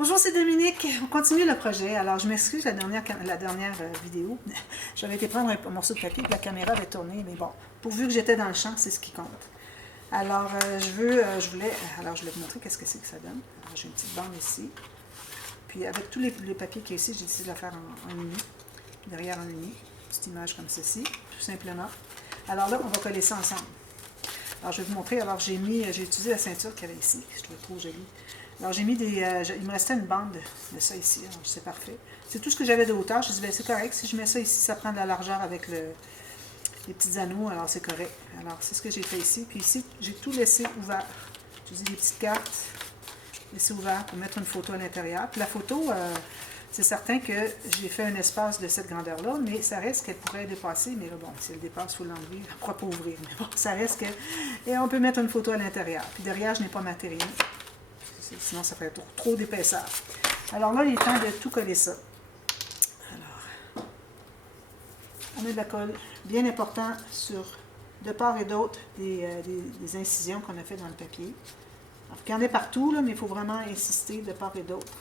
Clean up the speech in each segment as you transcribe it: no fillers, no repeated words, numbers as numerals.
Bonjour, c'est Dominique. On continue le projet. Alors, je m'excuse, la dernière vidéo, j'avais été prendre un morceau de papier et la caméra avait tourné, mais bon, pourvu que j'étais dans le champ, c'est ce qui compte. Alors, je voulais vous montrer qu'est-ce que c'est que ça donne. Alors, j'ai une petite bande ici. Puis, avec tous les papiers qu'il y a ici, j'ai décidé de la faire en uni, derrière en uni. Petite image comme ceci, tout simplement. Alors là, on va coller ça ensemble. Alors, je vais vous montrer. Alors, j'ai utilisé la ceinture qu'il y avait ici, que je trouve trop jolie. Alors, j'ai mis il me restait une bande de ça ici. Alors, c'est parfait. C'est tout ce que j'avais de hauteur. Je me suis dit, ben, c'est correct. Si je mets ça ici, ça prend de la largeur avec les petits anneaux. Alors, c'est correct. Alors, c'est ce que j'ai fait ici. Puis ici, j'ai tout laissé ouvert. J'ai utilisé des petites cartes, laissé ouvert pour mettre une photo à l'intérieur. Puis la photo, c'est certain que j'ai fait un espace de cette grandeur-là, mais ça reste qu'elle pourrait dépasser. Mais là, bon, si elle dépasse, il faut l'enlever. Elle ne pourra pas ouvrir. Mais bon, ça reste que... Et on peut mettre une photo à l'intérieur. Puis derrière, je n'ai pas matériel. Sinon, ça ferait trop d'épaisseur. Alors là, il est temps de tout coller ça. Alors, on met de la colle bien important de part et d'autre des incisions qu'on a fait dans le papier. Alors, il y en a partout, là, mais il faut vraiment insister de part et d'autre.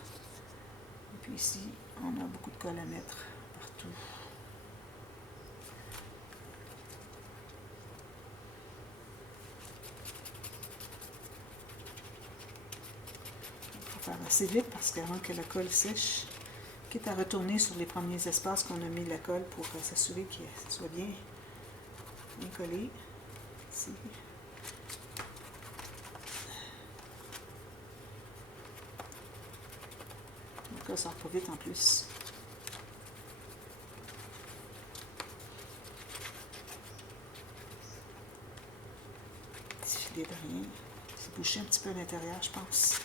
Et puis ici, on a beaucoup de colle à mettre partout. Faire assez vite parce qu'avant que la colle sèche, quitte à retourner sur les premiers espaces qu'on a mis de la colle pour s'assurer que ça soit bien collé. Ici. Donc là, ça sort pas vite en plus. Petit filet de rien. C'est bouché un petit peu à l'intérieur, je pense.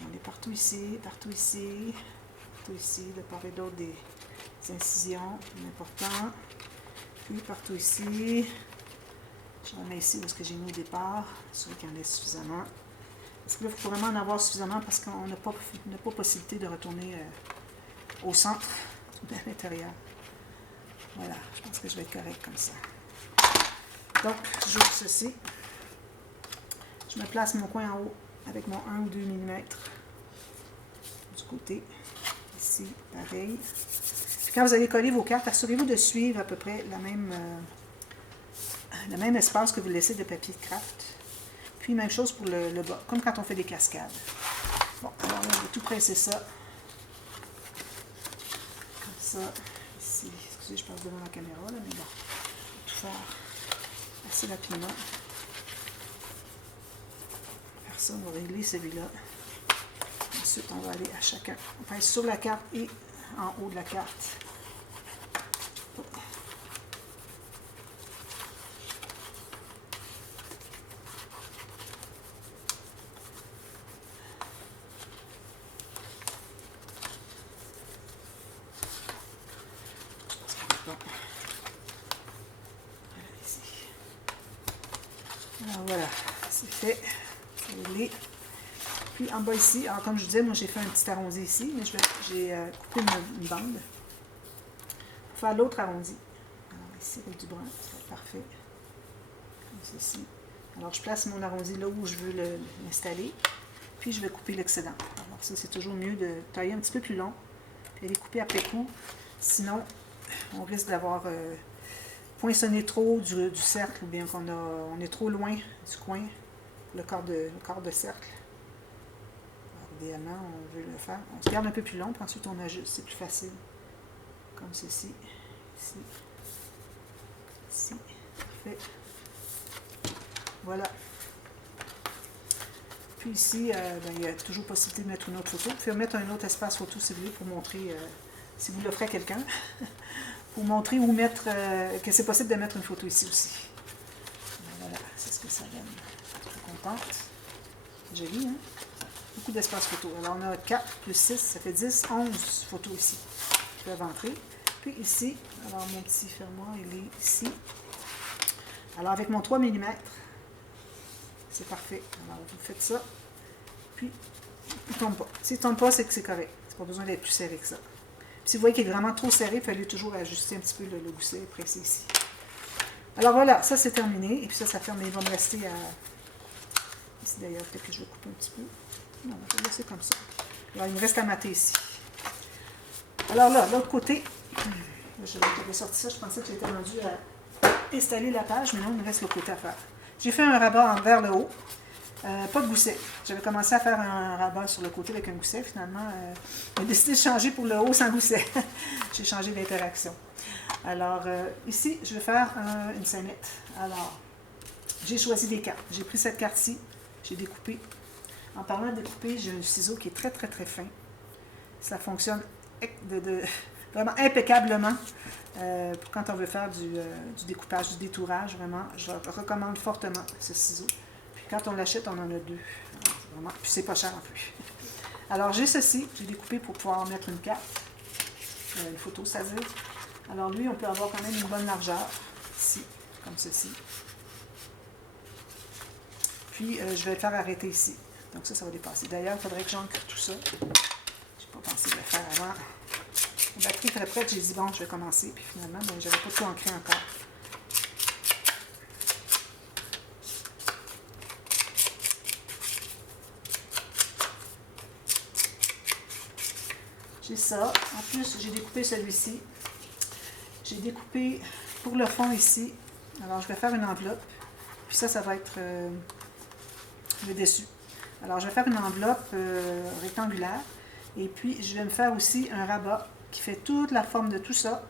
J'en ai partout ici, de part et d'autre des incisions, important. Puis partout ici, je remets ici où j'ai mis au départ, sûr qu'il y en ait suffisamment. Parce que là, il faut vraiment en avoir suffisamment parce qu'on n'a pas possibilité de retourner au centre ou à l'intérieur. Voilà, je pense que je vais être correct comme ça. Donc, j'ouvre ceci. Je me place mon coin en haut avec mon 1 ou 2 mm du côté. Ici, pareil. Puis quand vous allez coller vos cartes, assurez-vous de suivre à peu près le même espace que vous laissez de papier de craft. Puis même chose pour le bas, comme quand on fait des cascades. Bon, alors là, on va tout presser ça. Comme ça, ici. Excusez, je passe devant la caméra, là, mais bon, on va tout faire assez rapidement. Ça, on va régler celui-là. Ensuite, on va aller à chacun. On pèse sur la carte et en haut de la carte. Alors voilà, c'est fait. Puis en bas ici, alors comme je disais, moi j'ai fait un petit arrondi ici, mais j'ai coupé une bande pour faire l'autre arrondi. Alors ici avec du brun, ça va être parfait. Comme ceci. Alors je place mon arrondi là où je veux l'installer, puis je vais couper l'excédent. Alors ça c'est toujours mieux de tailler un petit peu plus long, puis aller couper après coup, sinon on risque d'avoir poinçonné trop du cercle, ou bien on est trop loin du coin. Le quart de cercle. Alors, idéalement, on veut le faire. On se garde un peu plus long, puis ensuite on ajuste. C'est plus facile. Comme ceci. Ici. Ici. Parfait. Voilà. Puis ici, il y a toujours possibilité de mettre une autre photo. Vous pouvez mettre un autre espace photo si vous voulez pour montrer, si vous l'offrez à quelqu'un, pour montrer ou mettre, que c'est possible de mettre une photo ici aussi. Voilà, c'est ce que ça donne. Joli, hein? Beaucoup d'espace photo. Alors, on a 4 plus 6, ça fait 10, 11 photos ici qui peuvent entrer. Puis ici, alors mon petit fermoir, il est ici. Alors, avec mon 3 mm, c'est parfait. Alors, vous faites ça. Puis, il ne tombe pas. S'il ne tombe pas, c'est que c'est correct. C'est pas besoin d'être plus serré que ça. Puis, si vous voyez qu'il est vraiment trop serré, il fallait toujours ajuster un petit peu le gousset et presser ici. Alors, voilà, ça c'est terminé. Et puis ça ferme. Il va me rester à Ici d'ailleurs, peut-être que je vais couper un petit peu. Non, je vais laisser comme ça. Alors, il me reste à mater ici. Alors là, de l'autre côté, j'avais sorti ça, je pensais que j'étais rendue à installer la page, mais non, il me reste le côté à faire. J'ai fait un rabat vers le haut, pas de gousset. J'avais commencé à faire un rabat sur le côté avec un gousset, finalement, j'ai décidé de changer pour le haut sans gousset. J'ai changé d'interaction. Alors, ici, je vais faire une scénette. Alors, j'ai choisi des cartes. J'ai pris cette carte-ci, j'ai découpé. En parlant de découper, j'ai un ciseau qui est très, très, très fin. Ça fonctionne vraiment impeccablement pour quand on veut faire du découpage, du détourage. Vraiment, je recommande fortement ce ciseau. Puis quand on l'achète, on en a deux. Vraiment, puis c'est pas cher en plus. Alors, j'ai ceci. J'ai découpé pour pouvoir mettre une carte. Une photo, ça veut dire. Alors, lui, on peut avoir quand même une bonne largeur. Ici, comme ceci. Puis, je vais le faire arrêter ici. Donc ça va dépasser. D'ailleurs, il faudrait que j'ancre tout ça. Je n'ai pas pensé de le faire avant. La batterie est très prête. J'ai dit, bon, je vais commencer. Puis finalement, ben, je n'avais pas tout ancré encore. J'ai ça. En plus, j'ai découpé celui-ci. J'ai découpé pour le fond ici. Alors, je vais faire une enveloppe. Puis ça va être le dessus. Alors, je vais faire une enveloppe rectangulaire. Et puis, je vais me faire aussi un rabat qui fait toute la forme de tout ça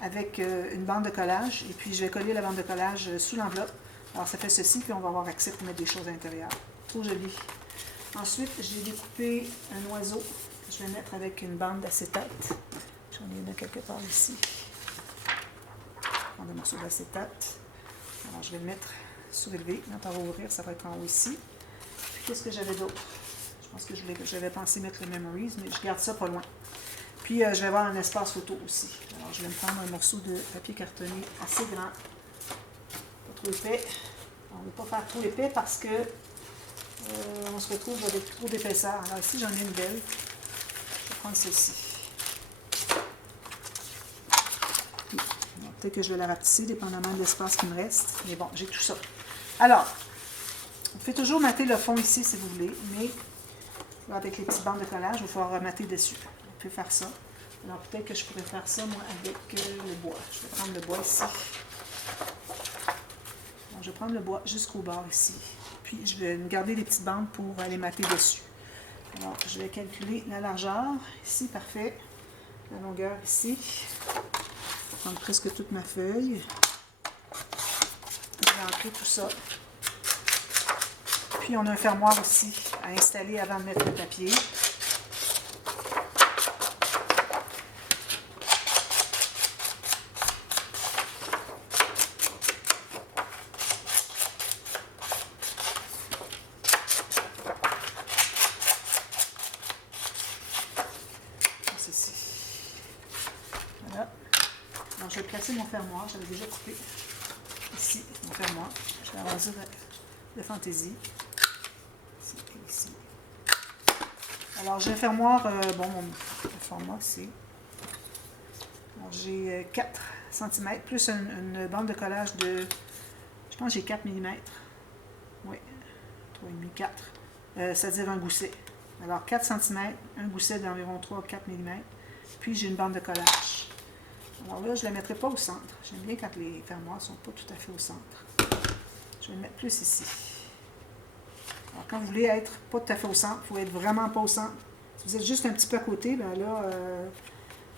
avec une bande de collage. Et puis, je vais coller la bande de collage sous l'enveloppe. Alors, ça fait ceci, puis on va avoir accès pour mettre des choses à l'intérieur. Trop joli. Ensuite, j'ai découpé un oiseau que je vais mettre avec une bande d'acétate. J'en ai une quelque part ici. Je vais prendre un morceau d'acétate. Alors, je vais le mettre surélevé. Quand on va ouvrir, ça va être en haut ici. Qu'est-ce que j'avais d'autre? Je pense que j'avais pensé mettre les memories, mais je garde ça pas loin. Puis, je vais avoir un espace photo aussi. Alors, je vais me prendre un morceau de papier cartonné assez grand. Pas trop épais. On ne veut pas faire trop épais parce que on se retrouve avec trop d'épaisseur. Alors, ici, j'en ai une belle. Je vais prendre celle-ci. Peut-être que je vais la rapetisser, dépendamment de l'espace qui me reste. Mais bon, j'ai tout ça. Alors, vous pouvez toujours mater le fond ici si vous voulez, mais là, avec les petites bandes de collage, il va falloir mater dessus. On peut faire ça. Alors peut-être que je pourrais faire ça, moi, avec le bois. Je vais prendre le bois ici. Alors, je vais prendre le bois jusqu'au bord ici. Puis je vais me garder des petites bandes pour aller mater dessus. Alors, je vais calculer la largeur. Ici, parfait. La longueur ici. Je vais prendre presque toute ma feuille. Je vais ancrer tout ça. Puis, on a un fermoir aussi à installer avant de mettre le papier. Ceci. Voilà. Alors, je vais placer mon fermoir. J'avais déjà coupé ici mon fermoir. Je vais arroser de fantaisie. Ici. Alors, j'ai un fermoir, bon, mon format, c'est... Alors, j'ai 4 cm, plus une bande de collage de... Je pense que j'ai 4 mm. Oui, 3,5, 4. C'est-à-dire un gousset. Alors, 4 cm, un gousset d'environ 3 ou 4 mm. Puis, j'ai une bande de collage. Alors là, je ne la mettrai pas au centre. J'aime bien quand les fermoirs ne sont pas tout à fait au centre. Je vais le mettre plus ici. Alors, quand vous voulez être pas tout à fait au centre, il faut être vraiment pas au centre. Si vous êtes juste un petit peu à côté, bien là,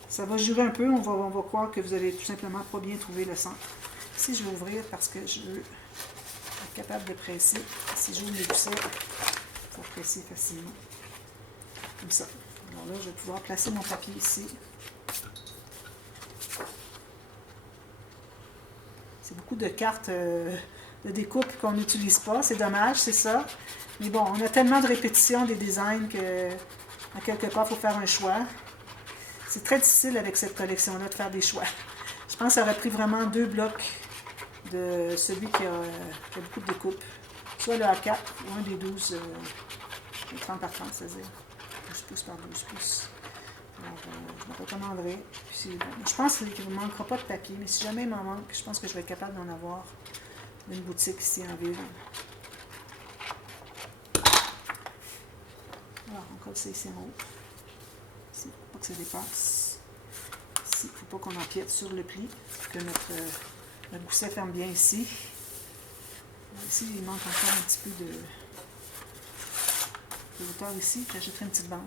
ça va jurer un peu. On va croire que vous avez tout simplement pas bien trouvé le centre. Ici, je vais ouvrir parce que je veux être capable de presser. Si j'ouvre les goussets, ça va presser facilement. Comme ça. Alors là, je vais pouvoir placer mon papier ici. C'est beaucoup de cartes de découpe qu'on n'utilise pas. C'est dommage, c'est ça. Mais bon, on a tellement de répétitions des designs que, à quelque part, il faut faire un choix. C'est très difficile avec cette collection-là de faire des choix. Je pense que ça aurait pris vraiment 2 blocs de celui qui a beaucoup de découpe. Soit le A4 ou un des 12, 30 par 30, c'est-à-dire 12 pouces par 12 pouces. Alors, je me recommanderais. Puis, bon, je pense qu'il ne me manquera pas de papier, mais si jamais il m'en manque, je pense que je vais être capable d'en avoir une boutique ici en ville. on colle ça ici en haut. Ici, il ne faut pas que ça dépasse. Ici, il ne faut pas qu'on empiète sur le pli, que notre gousset ferme bien ici. Ici, il manque encore un petit peu de hauteur ici. J'ajouterai une petite bande.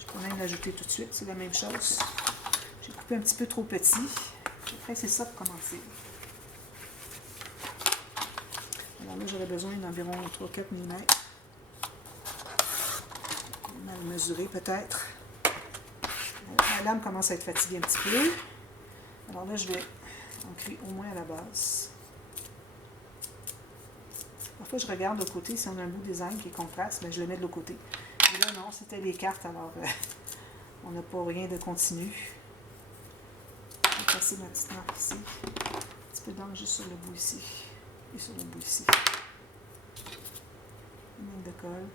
Je peux même l'ajouter tout de suite, c'est la même chose. J'ai coupé un petit peu trop petit. Après, c'est ça pour commencer. Alors là, j'aurais besoin d'environ 3-4 mm. Mal mesuré peut-être. La lame commence à être fatiguée un petit peu. Alors là, je vais ancrer au moins à la base. Parfois, je regarde de l'autre côté. Si on a un bout design qui est contraste, ben, je le mets de l'autre côté. Et là, non, c'était les cartes, alors on n'a pas rien de continu. Je vais passer ma petite marque ici. Un petit peu d'encre juste sur le bout ici. Et sur le bout ici. Une ligne de colle.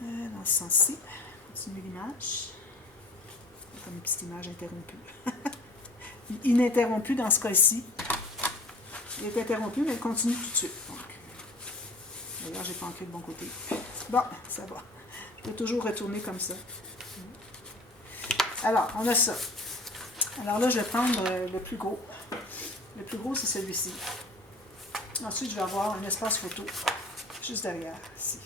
Dans ce sens-ci, continue l'image. Comme une petite image interrompue. Ininterrompue dans ce cas-ci. Elle est interrompue, mais elle continue tout de suite. D'ailleurs, j'ai pas ancré le bon côté. Bon, ça va. Je peux toujours retourner comme ça. Alors, on a ça. Alors là, je vais prendre le plus gros. Le plus gros, c'est celui-ci. Ensuite, je vais avoir un espace photo juste derrière, ici.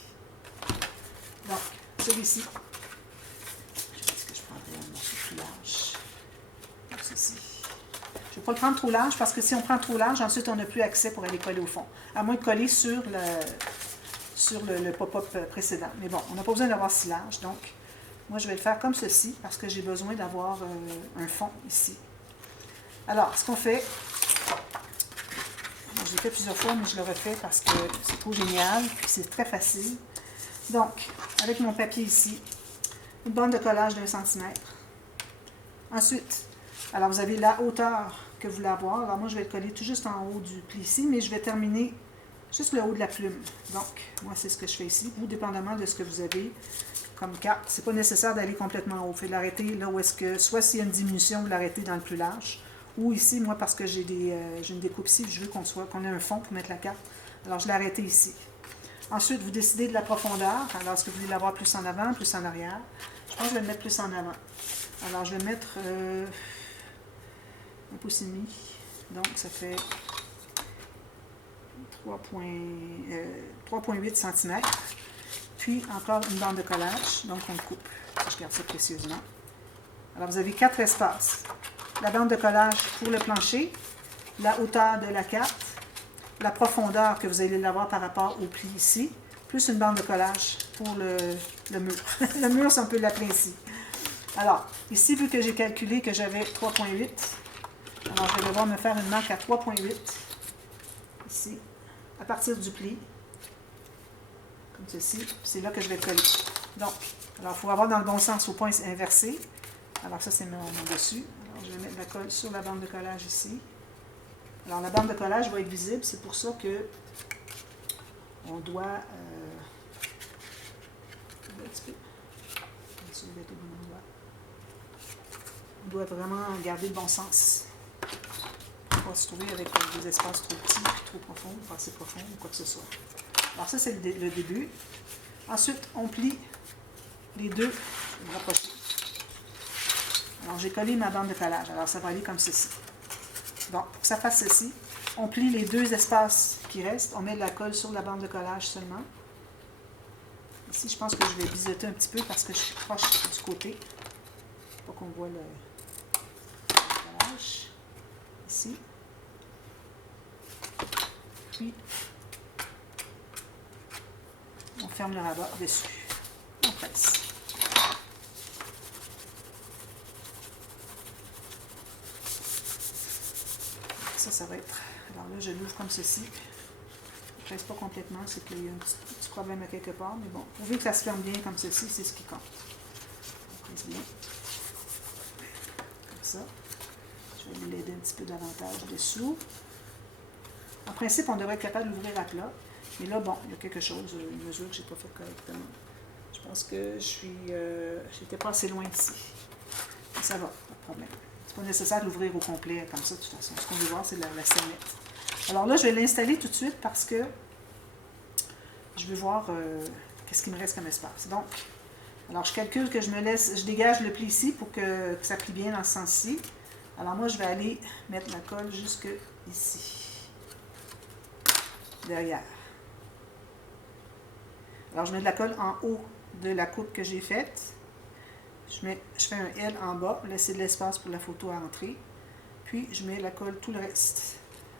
Donc, celui-ci. Est-ce que je prendrais un morceau plus large? Donc, ceci. Je ne vais pas le prendre trop large parce que si on prend trop large, ensuite, on n'a plus accès pour aller coller au fond. À moins de coller sur le pop-up précédent. Mais bon, on n'a pas besoin d'avoir si large. Donc, moi, je vais le faire comme ceci parce que j'ai besoin d'avoir un fond ici. Alors, ce qu'on fait, je l'ai fait plusieurs fois, mais je le refais parce que c'est trop génial, puis c'est très facile. Donc, avec mon papier ici, une bande de collage d'1 cm. Ensuite, alors vous avez la hauteur que vous voulez avoir. Alors moi, je vais le coller tout juste en haut du pli ici, mais je vais terminer juste le haut de la plume. Donc, moi, c'est ce que je fais ici. Vous, dépendamment de ce que vous avez comme carte, c'est pas nécessaire d'aller complètement en haut. Vous faites l'arrêter là où est-ce que, soit s'il y a une diminution, vous l'arrêtez dans le plus large, ou ici, moi, parce que j'ai une découpe ici, je veux qu'on ait un fond pour mettre la carte. Alors, je l'ai arrêté ici. Ensuite, vous décidez de la profondeur. Alors, est-ce que vous voulez l'avoir plus en avant, plus en arrière? Je pense que je vais le mettre plus en avant. Alors, je vais mettre 1,5 pouce. Donc, ça fait 3,8 cm. Puis, encore une bande de collage. Donc, on le coupe. Je garde ça précieusement. Alors, vous avez 4 espaces. La bande de collage pour le plancher, la hauteur de la carte, la profondeur que vous allez l'avoir par rapport au pli ici, plus une bande de collage pour le mur. Le mur, c'est un peu l'appeler ici. Alors, ici, vu que j'ai calculé que j'avais 3,8, alors je vais devoir me faire une marque à 3,8, ici, à partir du pli, comme ceci. C'est là que je vais coller. Donc, alors, il faut avoir dans le bon sens au point inversé. Alors, ça, c'est mon dessus. Alors, je vais mettre la colle sur la bande de collage ici. Alors, la bande de collage va être visible. C'est pour ça que on doit... un petit peu. On doit vraiment garder le bon sens. On ne va pas se trouver avec des espaces trop petits, trop profonds, pas assez profonds ou quoi que ce soit. Alors, ça, c'est le début. Ensuite, on plie les deux. Je vais me rapprocher. Alors, j'ai collé ma bande de collage. Alors, ça va aller comme ceci. Donc, pour que ça fasse ceci, on plie les deux espaces qui restent. On met de la colle sur la bande de collage seulement. Ici, je pense que je vais biseauter un petit peu parce que je suis proche du côté. Pour qu'on voit le collage. Ici. Puis, on ferme le rabat dessus. On presse. Ça va être... Alors là, je l'ouvre comme ceci. Je ne presse pas complètement, c'est qu'il y a un petit problème à quelque part, mais bon, pourvu que ça se ferme bien comme ceci, c'est ce qui compte. On presse bien. Comme ça. Je vais l'aider un petit peu davantage dessous. En principe, on devrait être capable d'ouvrir à plat, mais là, bon, il y a quelque chose, une mesure que je n'ai pas fait correctement. Je pense que j'étais pas assez loin ici. Mais ça va, pas de problème. C'est pas nécessaire de l'ouvrir au complet comme ça, de toute façon. Ce qu'on veut voir, c'est la scénette. Alors là, je vais l'installer tout de suite parce que je veux voir qu'est-ce qu'il me reste comme espace. Donc, alors je calcule que je dégage le pli ici pour que ça plie bien dans ce sens-ci. Alors moi, je vais aller mettre la colle jusque ici, derrière. Alors je mets de la colle en haut de la coupe que j'ai faite. Je fais un L en bas, laisser de l'espace pour la photo à entrer. Puis je mets la colle tout le reste.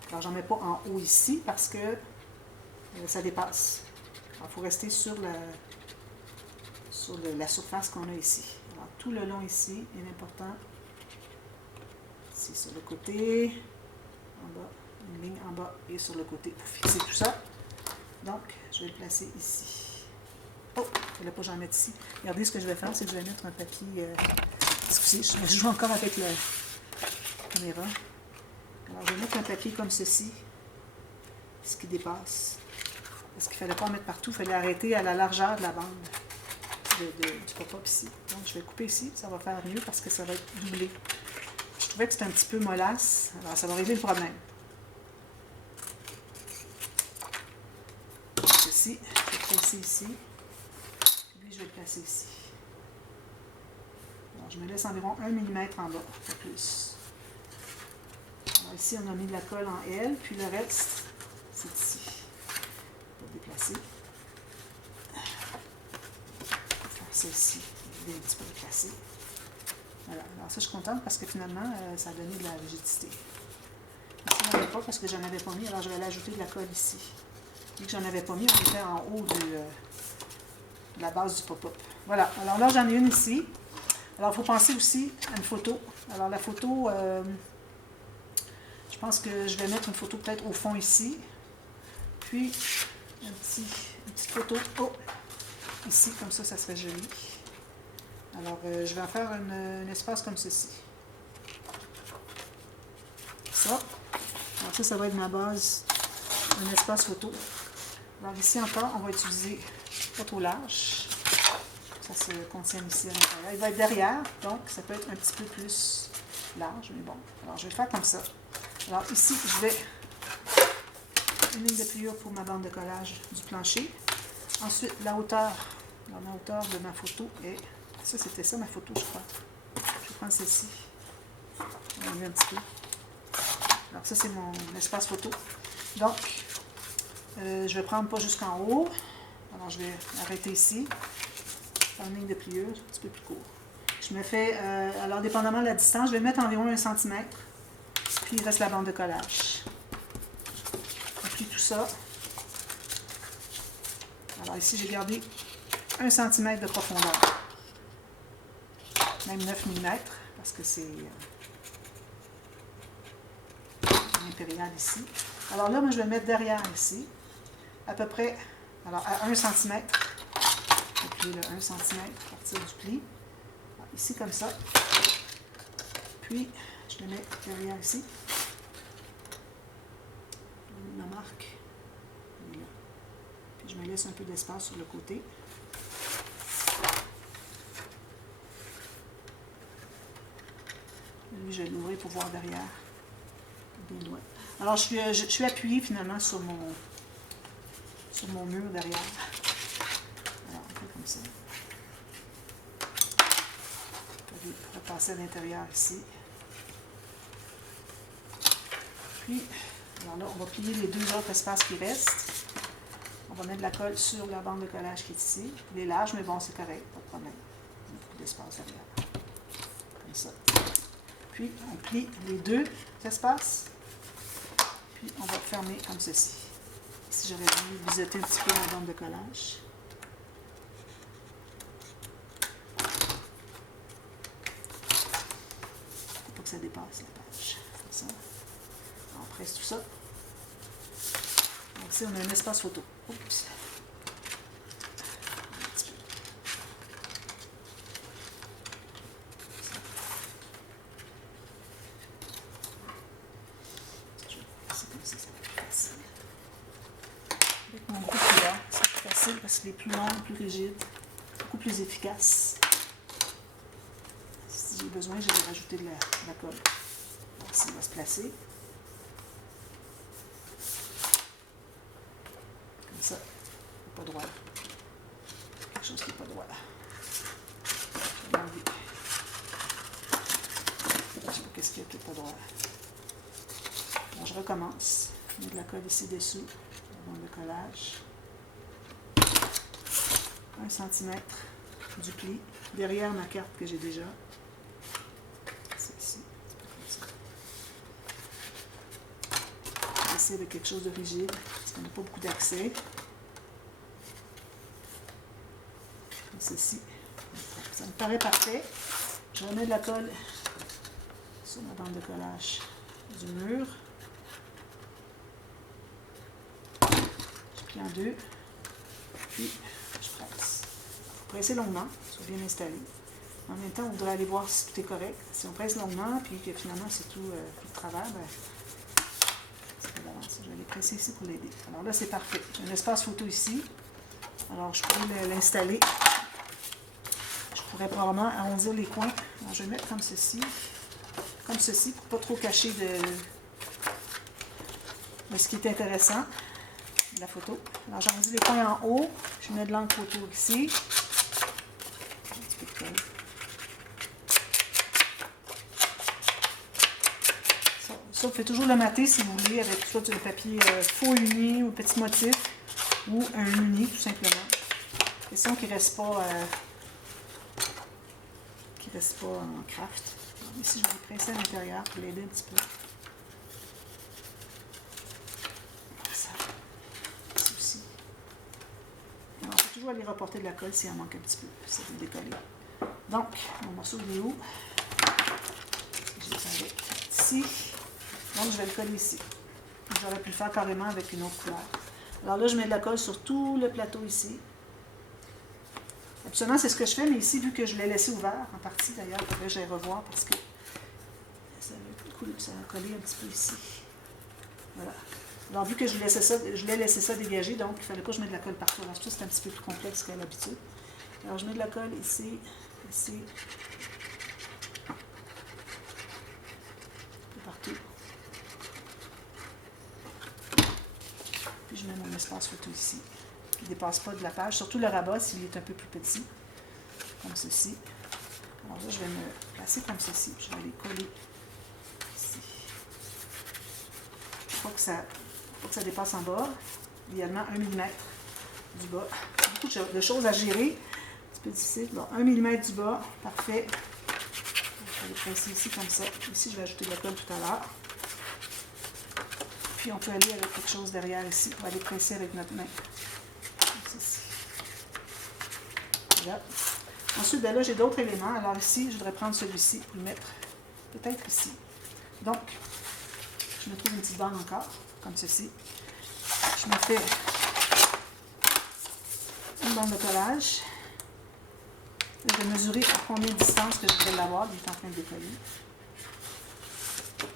Alors j'en mets pas en haut ici parce que ça dépasse. Alors il faut rester sur la surface qu'on a ici. Alors tout le long ici est important. Ici sur le côté, en bas, une ligne en bas et sur le côté pour fixer tout ça. Donc je vais le placer ici. Oh, il ne fallait pas que j'en mette ici. Regardez, ce que je vais faire, c'est que je vais mettre un papier... excusez, je joue encore avec la caméra. Alors, je vais mettre un papier comme ceci, ce qui dépasse. Parce qu'il ne fallait pas en mettre partout, il fallait arrêter à la largeur de la bande du pop-up ici. Donc, je vais couper ici, ça va faire mieux parce que ça va être doublé. Je trouvais que c'était un petit peu mollasse, alors ça va régler le problème. Ceci, je vais placer ici. Je vais le placer ici. Alors, je me laisse environ 1 mm en bas, pas plus. Alors, ici, on a mis de la colle en L, puis le reste, c'est ici. On va déplacer. Faire ça ici. Je vais un petit peu déplacer. Voilà. Alors, ça, je suis contente parce que finalement, ça a donné de la rigidité. Ici, j'en avais pas parce que j'en avais pas mis, alors je vais aller ajouter de la colle ici. Vu que j'en avais pas mis, on était en haut de la base du pop-up. Voilà, alors là j'en ai une ici. Alors il faut penser aussi à une photo. Alors la photo, je pense que je vais mettre une photo peut-être au fond ici. Puis une petite photo ici, comme ça serait joli. Alors je vais en faire un espace comme ceci. Ça. Alors ça va être ma base, un espace photo. Alors ici encore, on va utiliser pas trop large. Ça se contient ici à l'intérieur. Il va être derrière, donc ça peut être un petit peu plus large, mais bon. Alors je vais le faire comme ça. Alors ici, je vais une ligne de pliure pour ma bande de collage du plancher. Ensuite, la hauteur de ma photo est... Ça, c'était ça ma photo, je crois. Je vais prendre celle-ci. On va enlever un petit peu. Alors ça, c'est mon espace photo. Donc, je vais prendre pas jusqu'en haut. Alors, je vais arrêter ici. Faire une ligne de pliure, un petit peu plus court. Je me fais, alors dépendamment de la distance, je vais mettre environ 1 cm. Puis il reste la bande de collage. Je plie tout ça. Alors ici, j'ai gardé 1 cm de profondeur. Même 9 mm, parce que c'est impérial ici. Alors là, moi, je vais le mettre derrière ici. À peu près, alors à 1 cm. Je vais plier le 1 cm à partir du pli. Alors, ici, comme ça. Puis, je le mets derrière ici. Ma marque. Elle est là. Puis, je me laisse un peu d'espace sur le côté. Lui, je vais l'ouvrir pour voir derrière. Bien loin. Alors, je suis appuyée finalement sur mon mur derrière. Alors, un peu comme ça. Je vais repasser à l'intérieur ici. Puis, alors là, on va plier les 2 autres espaces qui restent. On va mettre de la colle sur la bande de collage qui est ici. Il est large, mais bon, c'est correct, pas de problème. Il y a beaucoup d'espace derrière. Comme ça. Puis, on plie les 2 espaces. Puis, on va fermer comme ceci. Ici, j'aurais dû biseauter un petit peu la bande de collage. Faut pas que ça dépasse la page. Comme ça. On presse tout ça. Donc, ici, on a un espace photo. Oups. Parce qu'il est plus long, plus rigide, beaucoup plus efficace. Si j'ai besoin, je vais rajouter de la colle. Alors, ici, il va se placer. Comme ça, pas droit. Quelque chose qui n'est pas droit. Je vais l'enlever. Je ne sais pas qu'est-ce qui est peut-être pas droit. Alors, je recommence. Je mets de la colle ici dessous. Avant le collage. 1 cm du pli. Derrière ma carte que j'ai déjà. C'est ici. Je vais essayer avec quelque chose de rigide. Parce qu'on n'a pas beaucoup d'accès. Comme ceci. Ça me paraît parfait. Je remets de la colle sur ma bande de collage du mur. Je plie en deux. Puis, je presse. Il faut presser longuement, soit bien installé. En même temps, on voudrait aller voir si tout est correct. Si on presse longuement, puis que finalement c'est tout de travers, ben, c'est pas d'avance. Je vais les presser ici pour l'aider. Alors là, c'est parfait. J'ai un espace photo ici. Alors, je pourrais l'installer. Je pourrais probablement arrondir les coins. Alors, je vais mettre comme ceci. Comme ceci, pour ne pas trop cacher de ce qui est intéressant de la photo. Alors, j'arrondis les coins en haut. Je mets de l'encre photo ici. Un petit peu de colle. Ça, vous faites toujours le mater si vous voulez, avec soit du papier faux uni ou petit motif, ou un uni, tout simplement. Question qu'il ne reste pas en craft. Alors, ici, je vais les presser à l'intérieur pour l'aider un petit peu. Ça. Ici aussi. Alors, on peut toujours aller reporter de la colle s'il en manque un petit peu. Ça va décoller. Donc, mon morceau de où? J'ai ici. Donc, je vais le coller ici. J'aurais pu le faire carrément avec une autre couleur. Alors là, je mets de la colle sur tout le plateau ici. Absolument, c'est ce que je fais, mais ici, vu que je l'ai laissé ouvert, en partie d'ailleurs, il faudrait que j'aille revoir parce que ça a collé un petit peu ici. Voilà. Alors, vu que je l'ai laissé ça dégager, donc il ne fallait pas que je mette de la colle partout. Alors, ça, c'est un petit peu plus complexe qu'à l'habitude. Alors, je mets de la colle ici, ici, partout. Puis, je mets mon espace photo ici, qui ne dépasse pas de la page, surtout le rabat s'il est un peu plus petit, comme ceci. Alors là, je vais me placer comme ceci. Je vais les coller ici. Il faut que ça dépasse en bas. Idéalement 1 mm du bas. Beaucoup de choses à gérer. Un petit peu difficile. Bon, 1 mm du bas. Parfait. Je vais les presser ici comme ça. Ici, je vais ajouter de la colle tout à l'heure. Puis, on peut aller avec quelque chose derrière ici pour aller presser avec notre main. Comme ceci. Voilà. Ensuite, ben là, j'ai d'autres éléments. Alors ici, je voudrais prendre celui-ci pour le mettre peut-être ici. Donc, je me trouve une petite bande encore, comme ceci. Je me fais une bande de collage. Je vais mesurer à combien de distance que je voudrais l'avoir. Il est en train de décoller. Il ne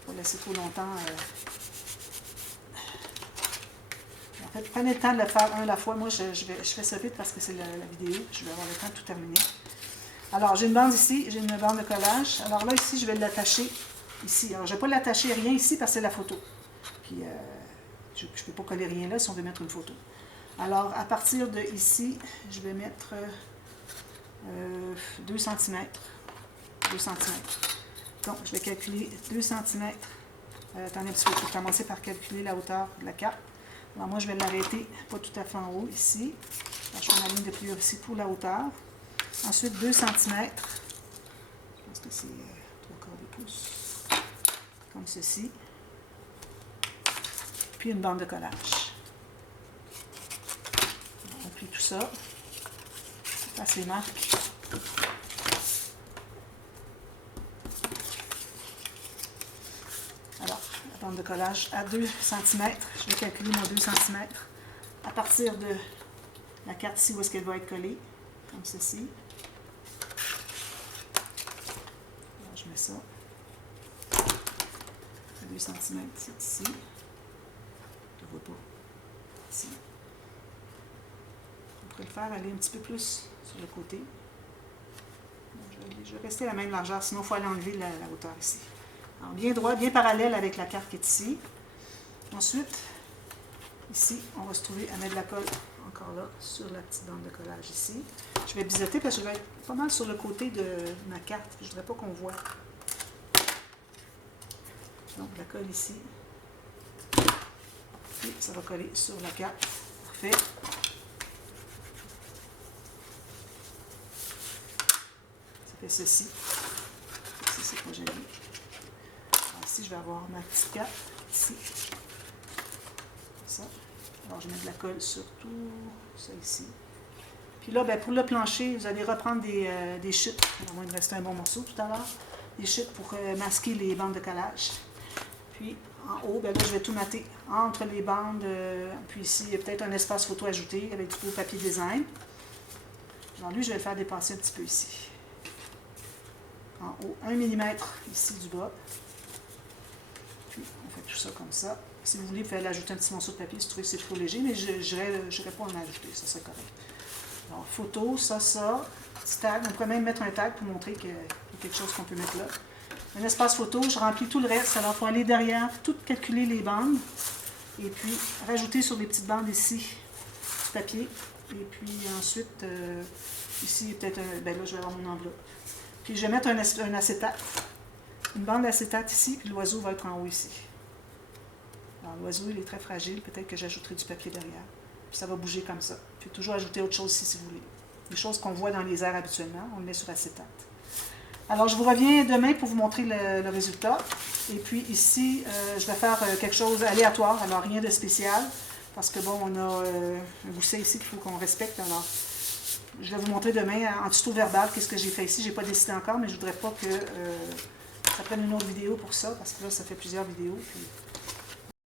faut pas laisser trop longtemps. En fait, prenez le temps de le faire un à la fois. Moi, je fais ça vite parce que c'est la vidéo. Je vais avoir le temps de tout terminer. Alors, j'ai une bande ici, j'ai une bande de collage. Alors là, ici, je vais l'attacher ici. Alors, je ne vais pas l'attacher rien ici parce que c'est la photo. Puis, je ne peux pas coller rien là si on veut mettre une photo. Alors, à partir de ici, je vais mettre 2 cm. 2 cm. Donc, je vais calculer 2 cm. Attendez un petit peu, je vais commencer par calculer la hauteur de la carte. Alors, moi, je vais l'arrêter pas tout à fait en haut, ici. Alors, je fais ma ligne de pliure ici pour la hauteur. Ensuite, 2 cm. Je pense que c'est 3/4 de pouce. Comme ceci. Puis, une bande de collage. On plie tout ça. On passe les marques. Alors, la bande de collage à 2 cm. Je vais calculer mon 2 cm à partir de la carte ici où est-ce qu'elle va être collée, comme ceci. Alors, je mets ça. À 2 cm, c'est ici. Je ne vois pas. Ici. On pourrait le faire aller un petit peu plus sur le côté. Donc, je vais je vais rester à la même largeur, sinon il faut aller enlever la hauteur ici. Alors, bien droit, bien parallèle avec la carte qui est ici. Ensuite, ici, on va se trouver à mettre de la colle, encore là, sur la petite bande de collage ici. Je vais biseauter parce que je vais être pas mal sur le côté de ma carte. Je ne voudrais pas qu'on voit. Donc, la colle ici. Et ça va coller sur la carte. Parfait. Ça fait ceci. Ici, c'est pas joli. Alors, ici, je vais avoir ma petite carte. Ici. Ça. Alors, je mets de la colle sur tout ça ici. Puis là, ben, pour le plancher, vous allez reprendre des chutes. Alors, il me restait un bon morceau tout à l'heure. Des chutes pour masquer les bandes de collage. Puis, en haut, ben là, je vais tout mater entre les bandes. Puis ici, il y a peut-être un espace photo ajouté avec du beau papier design. Alors, lui, je vais le faire dépasser un petit peu ici. En haut, 1 mm ici du bas. Puis, on fait tout ça comme ça. Si vous voulez, vous pouvez ajouter un petit morceau de papier si vous trouvez que c'est trop léger, mais je n'irai pas en ajouter, ça serait correct. Alors, photo, ça, petit tag. On pourrait même mettre un tag pour montrer qu'il y a quelque chose qu'on peut mettre là. Un espace photo, je remplis tout le reste. Alors, il faut aller derrière, tout calculer les bandes. Et puis, rajouter sur les petites bandes ici du papier. Et puis, ensuite, ici, peut-être un... Ben là, je vais avoir mon enveloppe. Puis, je vais mettre un acétate. Une bande d'acétate ici, puis l'oiseau va être en haut ici. Alors, l'oiseau, il est très fragile. Peut-être que j'ajouterai du papier derrière. Puis, ça va bouger comme ça. Puis, toujours ajouter autre chose ici, si vous voulez. Les choses qu'on voit dans les airs habituellement, on le met sur acétate. Alors, je vous reviens demain pour vous montrer le résultat. Et puis ici, je vais faire quelque chose aléatoire, alors rien de spécial, parce que bon, on a un gousset ici qu'il faut qu'on respecte. Alors, je vais vous montrer demain en tuto verbal qu'est-ce que j'ai fait ici. Je n'ai pas décidé encore, mais je ne voudrais pas que ça prenne une autre vidéo pour ça, parce que là, ça fait plusieurs vidéos. Puis